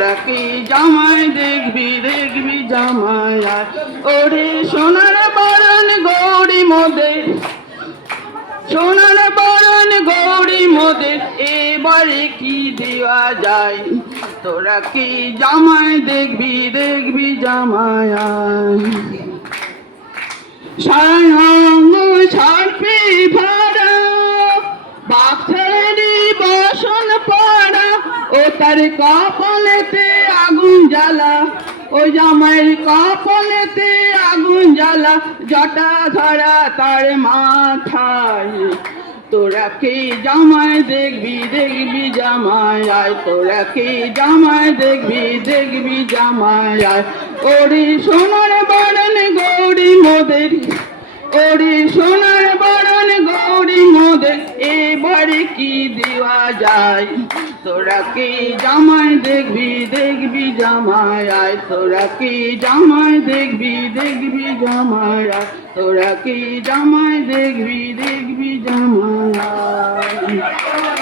তোরা কি জামাই দেখবি দেখবি জামাই আয় ওরে সোনার বরণ গৌরী মোদের সোনার বরণ গৌরী মোদের এবারে কি দেওয়া যায় তোরা কি জামাই দেখবি দেখবি জামাই আয় সারঙ্গ সার্পে ভাড়া বাক্সেরি বসন পড়া ও তার কপালেতে আগুন জ্বালা ও জামাইয়ের কপালেতে আগুন জ্বালা জটা ধরা তার মাথায় তোরা কি জামাই দেখবি দেখবি জামাই আয় তোরা কি জামাই দেখবি দেখবি জামাই আয় ওরে সোনার বরণ গৌরী মোদের ওরে সোনার বরণ গৌরী মোদের এবারে কি দেওয়া যায় তোরা কি জামাই দেখবি দেখবি জামাই আয় তোরা কি জামাই দেখবি দেখবি জামাই আয় তোরা কি জামাই দেখবি